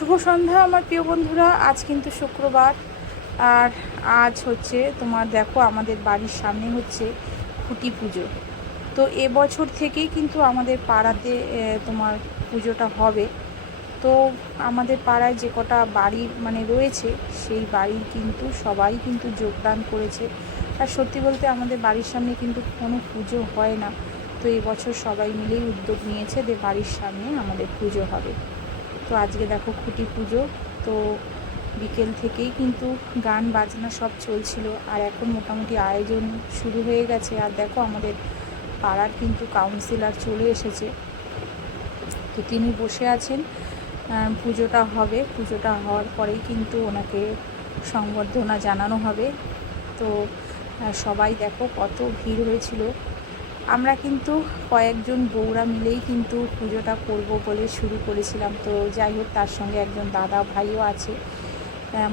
শুভ সন্ধ্যা আমার প্রিয় বন্ধুরা। আজ কিন্তু শুক্রবার, আর আজ হচ্ছে তোমার দেখো আমাদের বাড়ির সামনে হচ্ছে খুঁটি পুজো। তো এবছর থেকেই কিন্তু আমাদের পাড়াতে তোমার পুজোটা হবে। তো আমাদের পাড়ায় যে কটা বাড়ি মানে রয়েছে সেই বাড়ির কিন্তু সবাই কিন্তু যোগদান করেছে। আর সত্যি বলতে আমাদের বাড়ির সামনে কিন্তু কোনো পুজো হয় না, তো এবছর সবাই মিলেই উদ্যোগ নিয়েছে যে বাড়ির সামনে আমাদের পুজো হবে। তো আজকে দেখো খুঁটি পুজো, তো বিকেল থেকেই কিন্তু গান বাজনা সব চলছিল, আর এখন মোটামুটি আয়োজন শুরু হয়ে গেছে। আর দেখো আমাদের পাড়ার কিন্তু কাউন্সিলর চলে এসেছে, তো তিনি বসে আছেন। পুজোটা হবে, পুজোটা হওয়ার পরেই কিন্তু ওনাকে সংবর্ধনা জানানো হবে। তো সবাই দেখো কত ভিড় হয়েছিল। আমরা কিন্তু কয়েকজন বউরা মিলেই কিন্তু পুজোটা করব বলে শুরু করেছিলাম। তো যাই হোক, তার সঙ্গে একজন দাদা ভাইও আছে,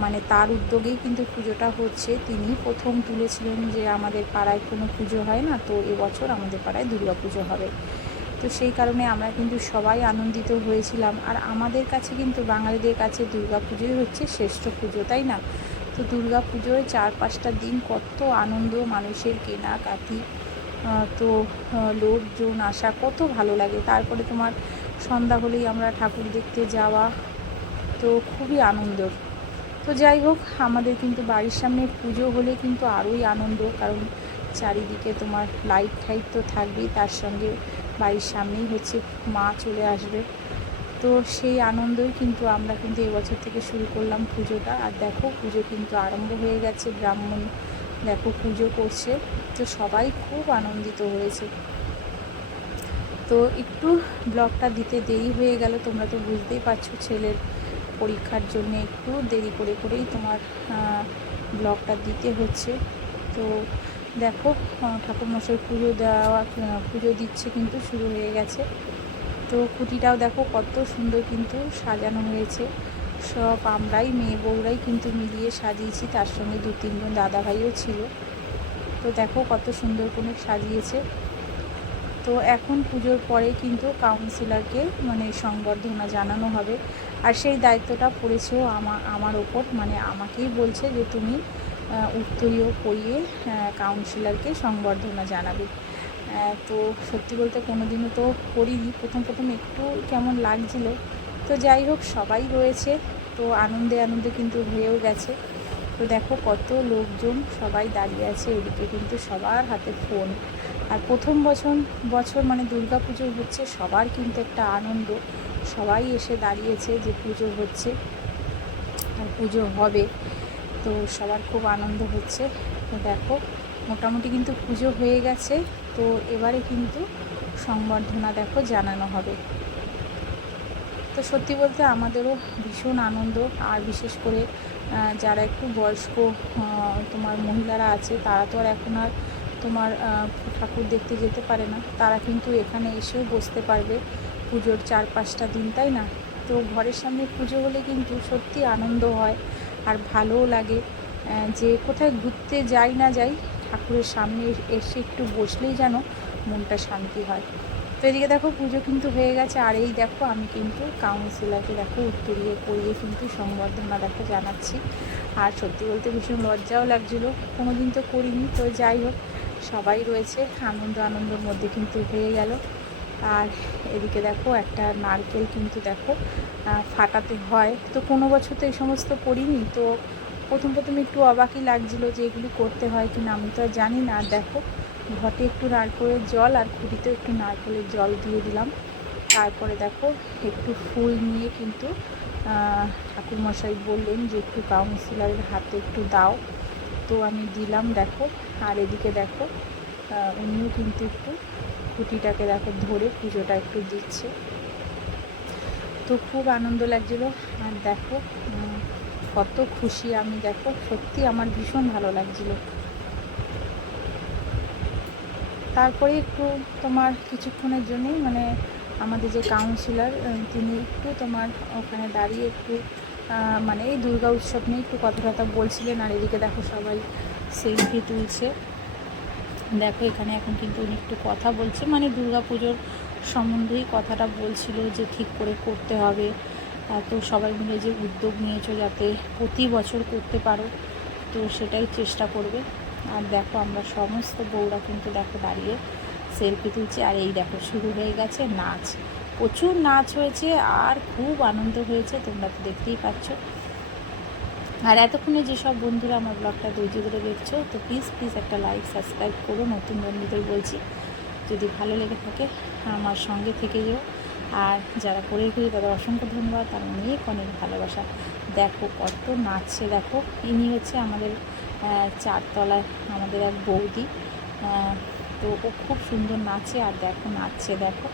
মানে তার উদ্যোগেই কিন্তু পুজোটা হচ্ছে। তিনি প্রথম তুলেছিলেন যে আমাদের পাড়ায় কোনো পুজো হয় না, তো এবছর আমাদের পাড়ায় দুর্গা পুজো হবে। তো সেই কারণে আমরা কিন্তু সবাই আনন্দিত হয়েছিলাম। আর আমাদের কাছে কিন্তু বাঙালিদের কাছে দুর্গা পুজোই হচ্ছে শ্রেষ্ঠ পুজো, তাই না? তো দুর্গা পুজোয় 4-5টা দিন কত আনন্দ, মানুষের কেনাকাটি, তো লোকজন আসা কত ভালো লাগে। তারপরে তোমার সন্ধ্যা হলেই আমরা ঠাকুর দেখতে যাওয়া, তো খুবই আনন্দর। তো যাই হোক, আমাদের কিন্তু বাড়ির সামনে পুজো হলে কিন্তু আরোই আনন্দ, কারণ চারিদিকে তোমার লাইট টাইট তো থাকবেই, তার সঙ্গে বাড়ির সামনেই হচ্ছে মা চলে আসবে। তো সেই আনন্দই কিন্তু আমরা কিন্তু এবছর থেকে শুরু করলাম পুজোটা। আর দেখো পুজো কিন্তু আরম্ভ হয়ে গেছে, ব্রাহ্মণ দেখো পুজো করছে। তো সবাই খুব আনন্দিত হয়েছে। তো একটু ব্লগটা দিতে দেরি হয়ে গেল, তোমরা তো বুঝতেই পারছো ছেলের পরীক্ষার জন্য একটু দেরি করে করেই তোমার ব্লগটা দিতে হচ্ছে। তো দেখো ঠাকুরমশাই পুজো দিচ্ছে কিন্তু শুরু হয়ে গেছে। তো খুঁটিটাও দেখো কত সুন্দর কিন্তু সাজানো হয়েছে। সব আমরাই মেয়ে বউরাই কিন্তু মিলিয়ে সাজিয়েছি, তার সঙ্গে 2-3 জন দাদাভাইও ছিল। তো দেখো কত সুন্দর করে সাজিয়েছে। তো এখন পুজোর পরে কিন্তু কাউন্সিলরকে মানে সংবর্ধনা জানানো হবে, আর সেই দায়িত্বটা পড়েছেও আমার ওপর, মানে আমাকেই বলছে যে তুমি উত্তরীয় পরিয়ে কাউন্সিলরকে সংবর্ধনা জানাবে। তো সত্যি বলতে কোনো দিনও তো করিনি, প্রথম একটু কেমন লাগছিল। তো যাই হোক, সবাই রয়েছে, তো আনন্দে আনন্দে কিন্তু হয়েও গেছে। তো দেখো কত লোকজন সবাই দাঁড়িয়ে আছে, এদিকে কিন্তু সবার হাতে ফোন। আর প্রথম বছর মানে দুর্গা পুজো হচ্ছে, সবার কিন্তু একটা আনন্দ, সবাই এসে দাঁড়িয়েছে যে পুজো হচ্ছে আর পুজো হবে, তো সবার খুব আনন্দ হচ্ছে। তো দেখো মোটামুটি কিন্তু পুজো হয়ে গেছে, তো এবারে কিন্তু সংবর্ধনা দেখো জানানো হবে। তো সত্যি বলতে আমাদেরও ভীষণ আনন্দ। আর বিশেষ করে যারা একটু বয়স্ক তোমার মহিলারা আছে, তারা তো আর এখন আর তোমার ঠাকুর দেখতে যেতে পারে না, তারা কিন্তু এখানে এসেও বসতে পারবে পুজোর 4-5টা দিন, তাই না? তো ঘরের সামনে পুজো হলে কিন্তু সত্যি আনন্দ হয়, আর ভালোও লাগে। যে কোথায় ঘুরতে যাই না যাই, ঠাকুরের সামনে এসে একটু বসলেই যেন মনটা শান্তি হয়। তো এদিকে দেখো পুজো কিন্তু হয়ে গেছে, আর এই দেখো আমি কিন্তু কাউন্সিলরকে দেখো উত্তরীয় পরিয়ে কিন্তু সংবর্ধনা দেখো জানাচ্ছি। আর সত্যি বলতে ভীষণ লজ্জাও লাগছিলো, কোনো দিন তো করিনি। তো যাই হোক, সবাই রয়েছে, আনন্দের মধ্যে কিন্তু হয়ে গেল। আর এদিকে দেখো একটা নারকেল কিন্তু দেখো ফাটাতে হয়, তো কোনো বছর তো এই সমস্ত করিনি, তো প্রথম একটু অবাকই লাগছিলো যে এগুলি করতে হয় কিনা, আমি তো আর জানি না। আর দেখো ঘটে একটু নারকেলের জল, আর খুঁটিতেও একটু নারকেলের জল দিয়ে দিলাম। তারপরে দেখো একটু ফুল নিয়ে কিন্তু ঠাকুরমশাই বললেন যে একটু কাউন্সিলরের হাতে একটু দাও, তো আমি দিলাম দেখো। আর এদিকে দেখো উনিও কিন্তু একটু খুঁটিটাকে দেখো ধরে পুজোটা একটু দিচ্ছে। তো খুব আনন্দ লাগছিলো। আর দেখো কত খুশি আমি, দেখো সত্যি আমার ভীষণ ভালো লাগছিলো। তারপরে একটু তোমার কিছুক্ষণের জন্যই মানে আমাদের যে কাউন্সিলর তিনি একটু তোমার ওখানে দাঁড়িয়ে একটু মানে এই দুর্গা উৎসব নিয়ে একটু কথা বলছিলেন। আর এদিকে দেখো সবাই সেলফি তুলছে। দেখো এখানে এখন কিন্তু উনি একটু কথা বলছে, মানে দুর্গা পুজোর সম্বন্ধেই কথাটা বলছিল যে ঠিক করে করতে হবে, তো সবাই মিলে যে উদ্যোগ নিয়েছো যাতে প্রতি বছর করতে পারো, তো সেটাই চেষ্টা করবে। আর দেখো আমরা সমস্ত বউরা কিন্তু দেখো দাঁড়িয়ে সেলফি তুলছে। আর এই দেখো শুরু হয়ে গেছে নাচ, প্রচুর নাচ হয়েছে আর খুব আনন্দ হয়েছে, তোমরা তো দেখতেই পাচ্ছ। আর এতক্ষণে যেসব বন্ধুরা আমার ব্লগটা ধৈর্য ধরে দেখছো, তো প্লিজ একটা লাইক সাবস্ক্রাইব করো। নতুন বন্ধুদের বলছি, যদি ভালো লেগে থাকে আমার সঙ্গে থেকে যেও। আর যারা করে রেখেছে তাদের অসংখ্য ধন্যবাদ, তার অনেক ভালোবাসা। দেখো কত নাচছে, দেখো ইনি হচ্ছে আমাদের চারতলায় আমাদের এক বৌদি, তো ও খুব সুন্দর নাচে। আর দেখো নাচছে, দেখো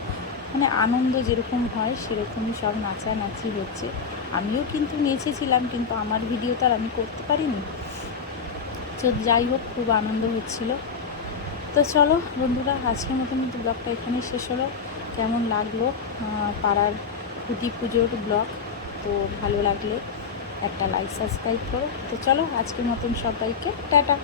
মানে আনন্দ যেরকম হয় সেরকমই সব নাচানাচি হচ্ছে। আমিও কিন্তু নেচেছিলাম, কিন্তু আমার ভিডিও তো আর আমি করতে পারিনি। তো যাই হোক, খুব আনন্দ হচ্ছিল। তো চলো বন্ধুরা, আজকের মতো কিন্তু ব্লগটা এখানেই শেষ হলো। কেমন লাগলো পাড়ার খুঁটি পুজোর ব্লগ? তো ভালো লাগলে একটা লাইক সাবস্ক্রাইব করো। তো চলো আজকের মতন সবাইকে টাটা।